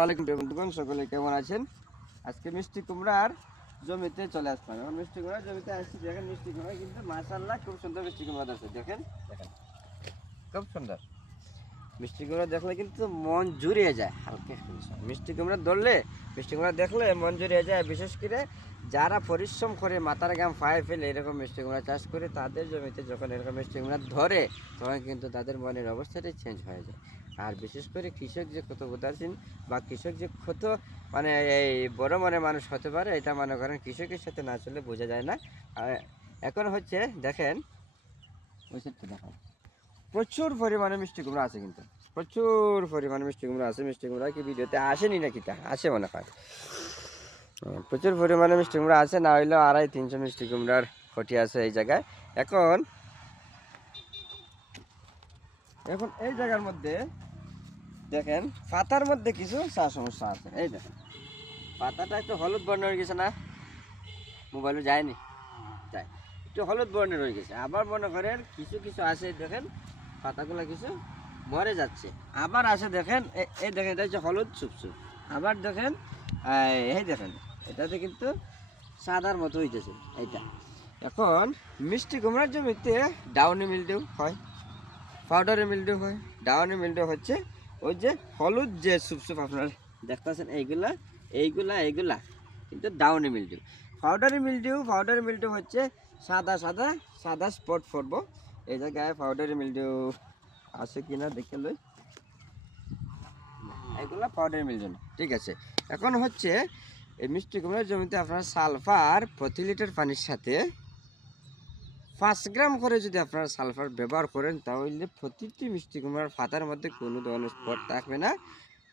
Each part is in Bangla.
ওয়ালাইকুম বন্ধুগণ সকলে কেমন আছেন? আজকে মিষ্টি কুমড়ার জমিতে চলে আসলাম এখন মিষ্টি কুমড়ার জমিতে আসছি দেখেন মিষ্টি কুমড়া কিন্তু মাশাল্লাহ খুব সুন্দর মিষ্টি কুমড়া ধরছে দেখেন? দেখেন খুব সুন্দর। মিষ্টি কুমড়া দেখলে কিন্তু মন জুড়িয়ে যায় হালকা মিষ্টি কুমড়া ধরলে মিষ্টি কুমড়া দেখলে মন জুড়িয়ে যায় বিশেষ করে যারা পরিশ্রম করে মাথার গাম ফায়ে ফেলে এরকম মিষ্টি কুমড়া চাষ করে তাদের জমিতে যখন এরকম মিষ্টি কুমড়া ধরে তখন কিন্তু তাদের মনের অবস্থাটাই চেঞ্জ হয়ে যায়। আর বিশেষ করে কৃষক যে কত উদাসীন বা কৃষক যে কত মানে এই বড় মনের মানুষ হতে পারে এটা মনে করেন কৃষকের সাথে না চলে বোঝা যায় না। এখন হচ্ছে দেখেন ওই সাইডটা দেখেন প্রচুর পরিমাণে মিষ্টি কুমড়া আছে কিন্তু। প্রচুর পরিমাণে মিষ্টি কুমড়া আছে মিষ্টি কুমড়া কি ভিডিওতে আসেনি নাকি তা? আসে মনে হয়। হ্যাঁ, প্রচুর পরিমাণে মিষ্টি কুমড়া আছে না হইলেও আড়াই তিনশো মিষ্টি কুমড়ার খটি আছে এই জায়গায়। এখন এখন এই জায়গার মধ্যে দেখেন, পাতার মধ্যে কিছু চা সমস্যা আছে। এই দেখেন, পাতাটা একটু হলুদ বর্ণ হয়ে গেছে না? মোবাইলে যায়নি? যাই একটু হলুদ বর্ণের হয়ে গেছে। আবার মনে করেন কিছু কিছু আছে, দেখেন, পাতাগুলো কিছু মরে যাচ্ছে। আবার আসে দেখেন এই দেখেন, এটা হচ্ছে হলুদ চুপচুপ। আবার দেখেন, এই- দেখেন, এটাতে কিন্তু সাদার মতো হইতেছে। এইটা। এখন মিষ্টি কুমড়ার জমিতে ডাউনি মিলডেও হয়। পাউডারে মিলডেও হয়, ডাউনি মিলডেও হচ্ছে। ওই যে হলুদ যে সুপসুপ আপনারা দেখতেছেন, এইগুলা এইগুলা এইগুলা। কিন্তু downy mildew powdery mildew powdery mildew হচ্ছে সাদা সাদা সাদা স্পট পড়ব এই জায়গায় পাউডারি মিলডিউ আছে কিনা দেখে লই। এগুলা পাউডারি মিলডিউ না। ঠিক আছে। এখন হচ্ছে এই মিষ্টি কুমড়ার জমিতে আপনারা সালফার প্রতি লিটার পানির সাথে পাঁচ গ্রাম করে যদি আপনারা সালফার ব্যবহার করেন, তাহলে প্রতিটি মিষ্টি কুমড়ার পাতার মধ্যে কোনো ধরনের স্পট থাকবে না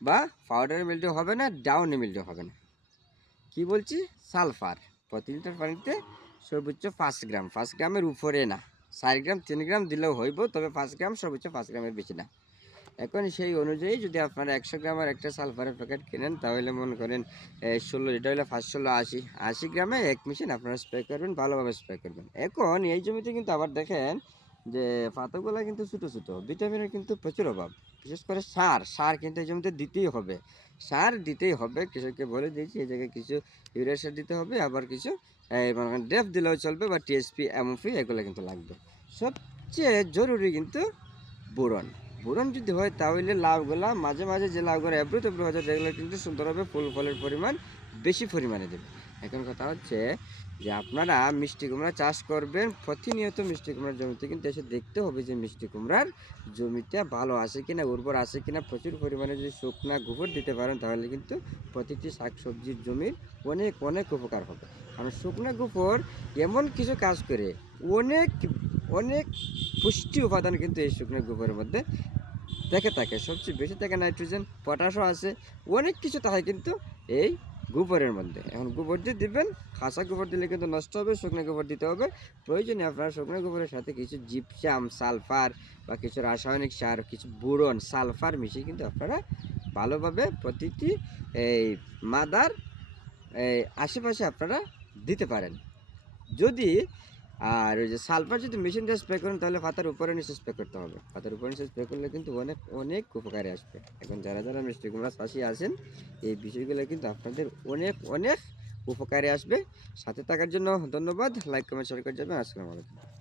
বা পাউডার মিলটেও হবে না ডাউন মিলটেও হবে না। কি বলছি? সালফার। প্রতি লিটার পানিতে সর্বোচ্চ পাঁচ গ্রাম। পাঁচ গ্রামের উপরে না। চার গ্রাম, তিন গ্রাম দিলেও হইব, তবে পাঁচ গ্রাম, সর্বোচ্চ পাঁচ গ্রামের বেশি না। এখন সেই অনুযায়ী যদি আপনারা একশো গ্রামের একটা সালফারের প্যাকেট কেনেন, তাহলে মনে করেন ষোলো, এটা হলে পাঁচ ষোলো আশি। আশি গ্রামে এক মেশিন আপনারা স্প্রে করবেন, ভালোভাবে স্প্রে করবেন। এখন এই জমিতে কিন্তু আবার দেখেন যে পাতাগুলো কিন্তু ছোটো ছোটো, ভিটামিনের কিন্তু প্রচুর অভাব। বিশেষ করে সার সার কিন্তু এই জমিতে দিতেই হবে। সার দিতেই হবে, কৃষককে বলে দিয়েছি, এই জায়গায় কিছু ইউরিয়া সার দিতে হবে, আবার কিছু মনে করেন ডেফ দিলেও চলবে বা টিএসপি এমওপি এগুলো কিন্তু লাগবে। সবচেয়ে জরুরি কিন্তু বোরন। বোরন যদি হয় তাহলে লাভগুলা মাঝে মাঝে যে লাভগুলো এব্রু তেব্রু হচ্ছে সেগুলো কিন্তু সুন্দর হবে, ফুল ফলের পরিমাণ বেশি পরিমাণে দেবে। এখন কথা হচ্ছে যে আপনারা মিষ্টি কুমড়া চাষ করবেন, প্রতিনিয়ত মিষ্টি কুমড়ার জমিতে কিন্তু এসে দেখতে হবে যে মিষ্টি কুমড়ার জমিটা ভালো আছে কিনা, উর্বর আছে কিনা, প্রচুর পরিমাণে যদি শুকনা গোবর দিতে পারেন, তাহলে কিন্তু প্রতিটি শাকসবজির জমির অনেক অনেক উপকার হবে। কারণ শুকনা গোবর এমন কিছু কাজ করে, অনেক অনেক পুষ্টি উপাদান কিন্তু এই শুকনো গোবরের মধ্যে থেকে থাকে। সবচেয়ে বেশি থাকে নাইট্রোজেন, পটাশও আছে। অনেক কিছু থাকে কিন্তু এই গোবরের মধ্যে। এখন গোবর দিয়ে দিবেন, খাসা গোবর দিলে কিন্তু নষ্ট হবে, শুকনো গোবর দিতে হবে। প্রয়োজনে আপনারা শুকনো গোবরের সাথে কিছু জিপসাম, সালফার বা কিছু রাসায়নিক সার, কিছু বুরন, সালফার মিশিয়ে কিন্তু আপনারা ভালোভাবে প্রতিটি এই মাদার এই আশেপাশে আপনারা দিতে পারেন। যদি আর ওই যে সালফার যদি মেশিন দিয়ে স্প্রে করেন, তাহলে পাতার উপরে নিচে স্প্রে করতে হবে। পাতার উপরে নিচে স্প্রে করলে কিন্তু অনেক অনেক উপকারে আসবে। এখন যারা যারা মিষ্টি কুমড়া চাষি আছেন, এই বিষয়গুলো কিন্তু আপনাদের অনেক অনেক উপকারে আসবে। সাথে থাকার জন্য ধন্যবাদ। লাইক কমেন্ট শেয়ার করে যাবেন। আসসালামু আলাইকুম।